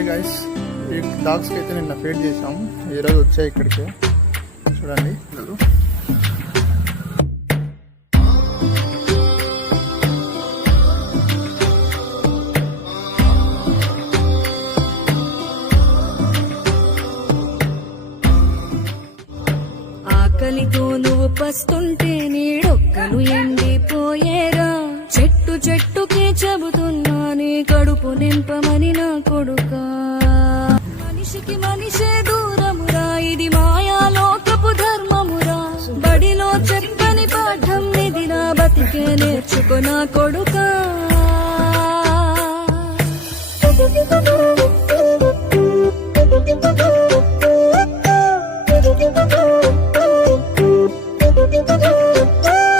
Hi guys, ఈ డాగ్స్కి అయితే నిన్న ఫీడ్ చేసాం, ఈరోజు వచ్చాయి ఇక్కడికి. చూడండి ఆకలితో నువ్వు పస్తుంటే నీడొక్కలు ఎండిపోయేరా. చెట్టు చెట్టుకే చెబుతున్నా నీ కడుపు నింపమని నా కొడుకా. మనిషికి మనిషే దూరమురా, ఇది మాయాలోకపు ధర్మమురా. బడిలో చెప్పని పాఠం నిదిరా, బతికే నేర్చుకో నా కొడుకా.